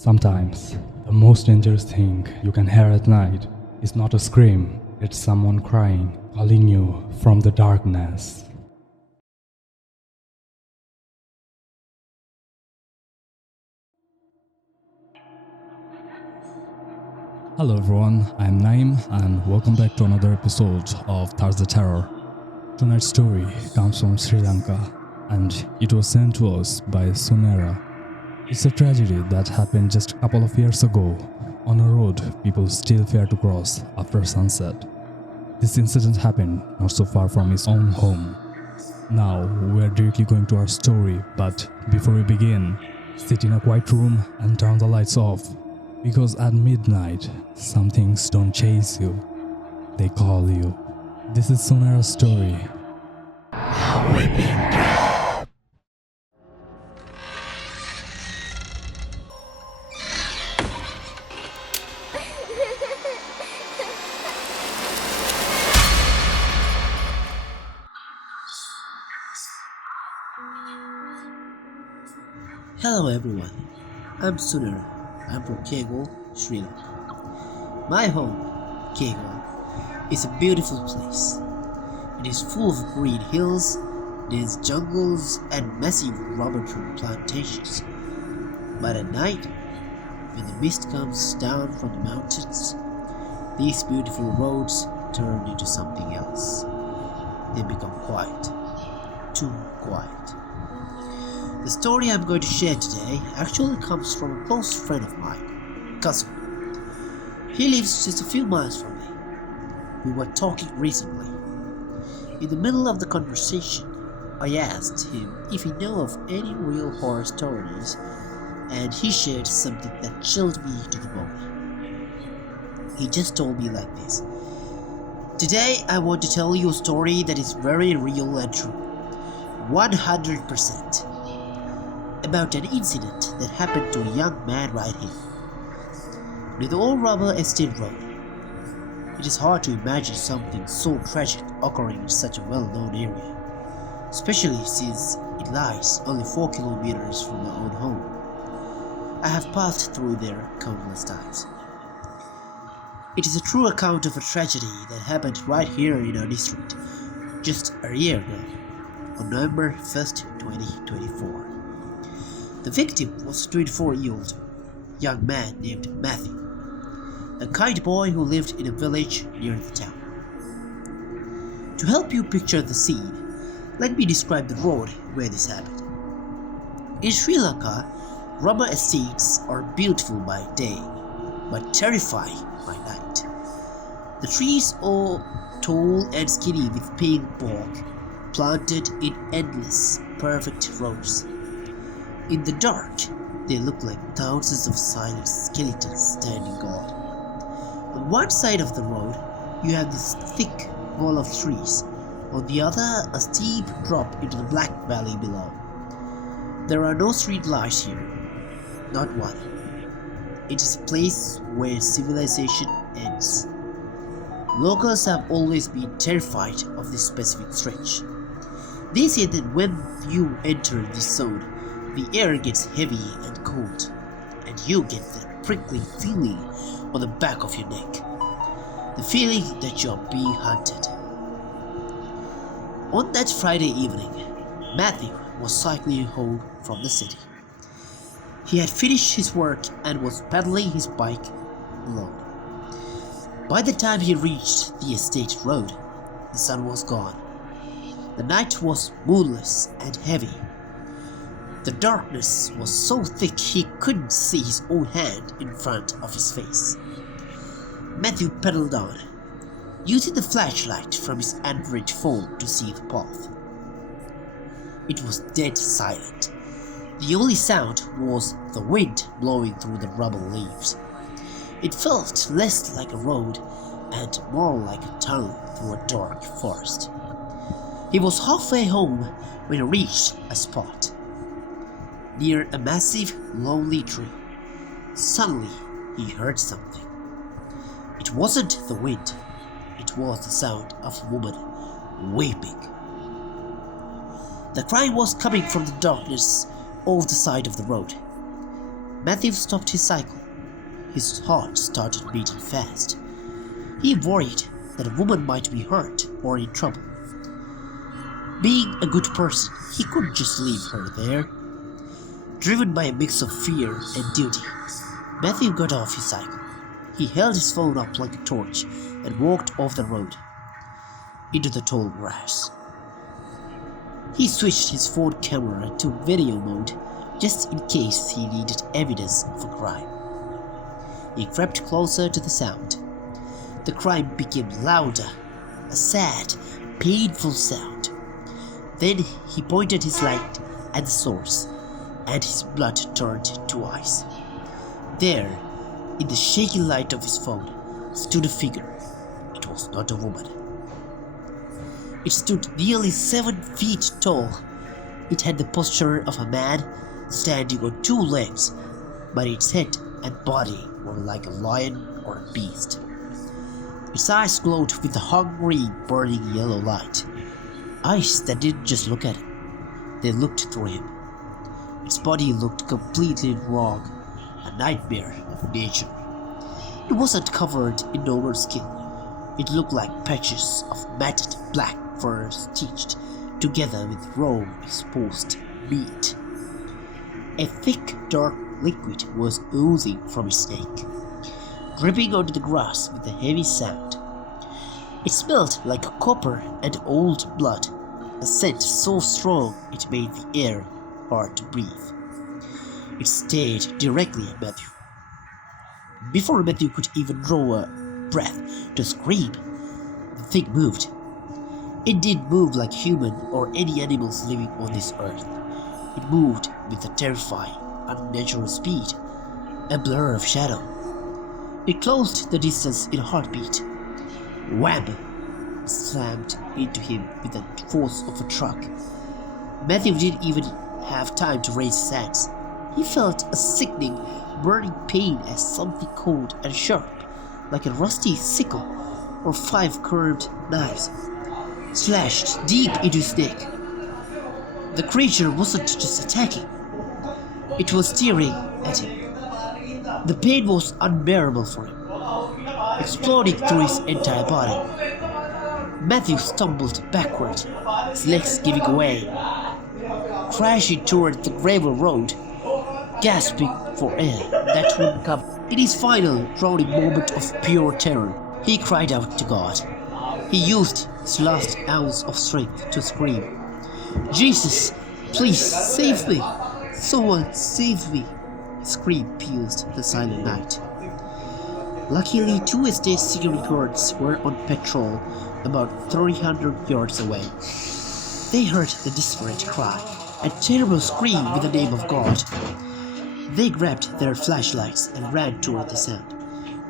Sometimes, the most dangerous thing you can hear at night is not a scream, it's someone crying, calling you from the darkness. Hello everyone, I'm Naim and welcome back to another episode of Thursday Terror. Tonight's story comes from Sri Lanka and it was sent to us by Sunera. It's a tragedy that happened just a couple of years ago on a road people still fear to cross after sunset. This incident happened not so far from his own home. Now we are directly going to our story, but before we begin, sit in a quiet room and turn the lights off, because at midnight, some things don't chase you, they call you. This is Sunera's story. Hello everyone, I'm Sunera. I'm from Kegalle, Sri Lanka. My home, Kegalle, is a beautiful place. It is full of green hills, dense jungles, and massive rubber tree plantations. But at night, when the mist comes down from the mountains, these beautiful roads turn into something else. They become quiet, too quiet. The story I'm going to share today actually comes from a close friend of mine, cousin. He lives just a few miles from me. We were talking recently. In the middle of the conversation, I asked him if he knew of any real horror stories, and he shared something that chilled me to the bone. He just told me like this: "Today I want to tell you a story that is very real and true. 100%. About an incident that happened to a young man right here, near the old rubber estate road. It is hard to imagine something so tragic occurring in such a well-known area, especially since it lies only 4 kilometers from my own home. I have passed through there countless times. It is a true account of a tragedy that happened right here in our district, just a year ago, on November 1st, 2024. The victim was a 24-year-old young man named Matthew, a kind boy who lived in a village near the town. To help you picture the scene, let me describe the road where this happened. In Sri Lanka, rubber estates are beautiful by day, but terrifying by night. The trees are tall and skinny with pink bark, planted in endless, perfect rows. In the dark, they look like thousands of silent skeletons standing guard. On one side of the road, you have this thick wall of trees. On the other, a steep drop into the black valley below. There are no street lights here, not one. It is a place where civilization ends. Locals have always been terrified of this specific stretch. They say that when you enter this zone, the air gets heavy and cold, and you get the prickling feeling on the back of your neck. The feeling that you're being hunted. On that Friday evening, Matthew was cycling home from the city. He had finished his work and was pedaling his bike alone. By the time he reached the estate road, the sun was gone. The night was moonless and heavy. The darkness was so thick he couldn't see his own hand in front of his face. Matthew pedaled on, using the flashlight from his Android phone to see the path. It was dead silent. The only sound was the wind blowing through the rubber leaves. It felt less like a road and more like a tunnel through a dark forest. He was halfway home when he reached a spot near a massive, lonely tree. Suddenly, he heard something. It wasn't the wind. It was the sound of a woman weeping. The cry was coming from the darkness off the side of the road. Matthew stopped his cycle. His heart started beating fast. He worried that a woman might be hurt or in trouble. Being a good person, he couldn't just leave her there. Driven by a mix of fear and duty, Matthew got off his cycle. He held his phone up like a torch and walked off the road into the tall grass. He switched his phone camera to video mode just in case he needed evidence of a crime. He crept closer to the sound. The cry became louder, a sad, painful sound. Then he pointed his light at the source, and his blood turned to ice. There, in the shaky light of his phone, stood a figure. It was not a woman. It stood nearly 7 feet tall. It had the posture of a man standing on 2 legs, but its head and body were like a lion or a beast. Its eyes glowed with a hungry, burning yellow light. Eyes that didn't just look at him, they looked through him. Its body looked completely wrong, a nightmare of nature. It wasn't covered in normal skin. It looked like patches of matted black fur stitched together with raw, exposed meat. A thick, dark liquid was oozing from its neck, dripping onto the grass with a heavy sound. It smelled like copper and old blood, a scent so strong it made the air hard to breathe. It stared directly at Matthew. Before Matthew could even draw a breath to scream, the thing moved. It didn't move like human or any animals living on this earth. It moved with a terrifying, unnatural speed, a blur of shadow. It closed the distance in a heartbeat. Wham! Slammed into him with the force of a truck. Matthew didn't even have time to raise his hands. He felt a sickening, burning pain as something cold and sharp, like a rusty sickle or 5 curved knives, slashed deep into his neck. The creature wasn't just attacking, it was staring at him. The pain was unbearable for him, exploding through his entire body. Matthew stumbled backward, his legs giving way, crashing toward the gravel road, gasping for air that wouldn't come. In his final drowning moment of pure terror, he cried out to God. He used his last ounce of strength to scream, "Jesus, please save me! Someone save me!" His scream pierced the silent night. Luckily, 2 estate security guards were on patrol about 300 yards away. They heard the desperate cry, a terrible scream with the name of God. They grabbed their flashlights and ran toward the sound.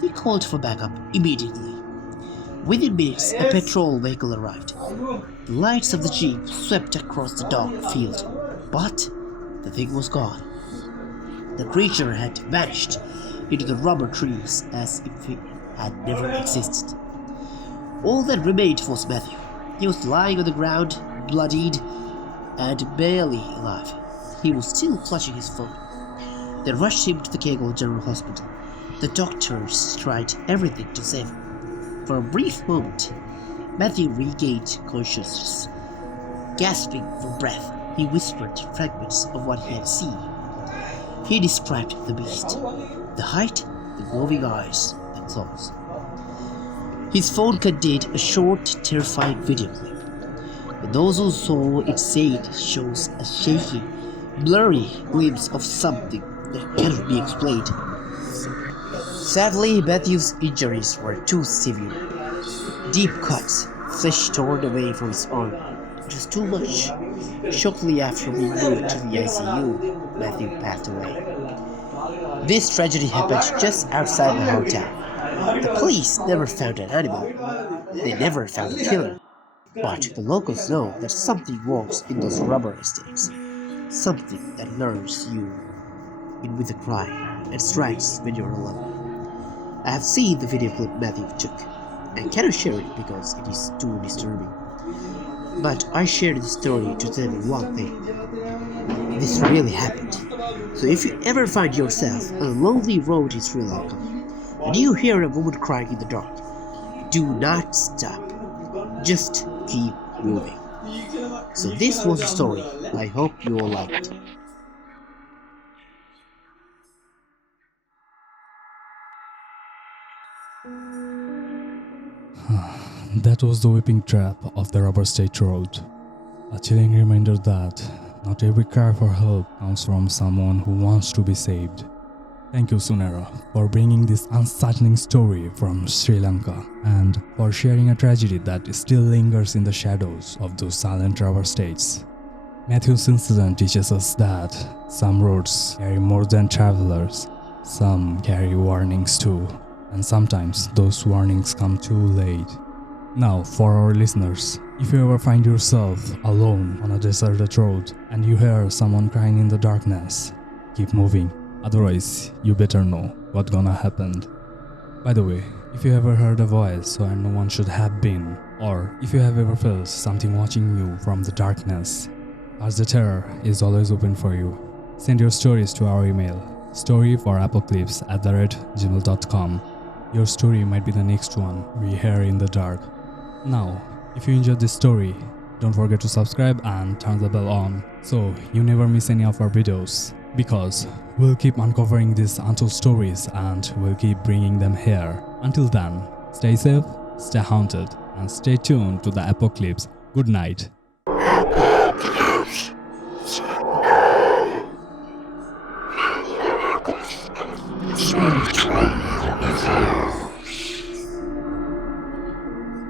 They called for backup immediately. Within minutes, a patrol vehicle arrived. The lights of the jeep swept across the dark field, but the thing was gone. The creature had vanished into the rubber trees as if it had never existed. All that remained was Matthew. He was lying on the ground, bloodied and barely alive. He was still clutching his phone. They rushed him to the Kegalle General Hospital. The doctors tried everything to save him. For a brief moment, Matthew regained consciousness. Gasping for breath, he whispered fragments of what he had seen. He described the beast, the height, the glowing eyes, the claws. His phone contained a short, terrifying video clip. But those who saw it said it shows a shaky, blurry glimpse of something that cannot be explained. Sadly, Matthew's injuries were too severe. Deep cuts, flesh torn away from his arm. It was too much. Shortly after being moved to the ICU, Matthew passed away. This tragedy happened just outside the hotel. The police never found an animal. They never found a killer. But the locals know that something walks in those rubber estates. Something that lures you in with a cry and strikes when you're alone. I have seen the video clip Matthew took and cannot share it because it is too disturbing. But I shared this story to tell you one thing. This really happened. So if you ever find yourself on a lonely road in Sri Lanka and you hear a woman crying in the dark, do not stop. Just keep moving. So this was a story. I hope you all liked. That was the whipping trap of the rubber state road. A chilling reminder that not every cry for help comes from someone who wants to be saved. Thank you, Sunera, for bringing this unsettling story from Sri Lanka and for sharing a tragedy that still lingers in the shadows of those silent rubber states. Matthew's incident teaches us that some roads carry more than travelers, some carry warnings too, and sometimes those warnings come too late. Now, for our listeners, if you ever find yourself alone on a deserted road and you hear someone crying in the darkness, keep moving. Otherwise, you better know what's gonna happen. By the way, if you ever heard a voice where no one should have been, or if you have ever felt something watching you from the darkness, As the Terror is always open for you. Send your stories to our email, storyforapocalypse@gmail.com. Your story might be the next one we hear in the dark. Now, if you enjoyed this story, don't forget to subscribe and turn the bell on so you never miss any of our videos, because we'll keep uncovering these untold stories and we'll keep bringing them here. Until then, stay safe, stay haunted, and stay tuned to the apocalypse. Good night. Sweet dreams.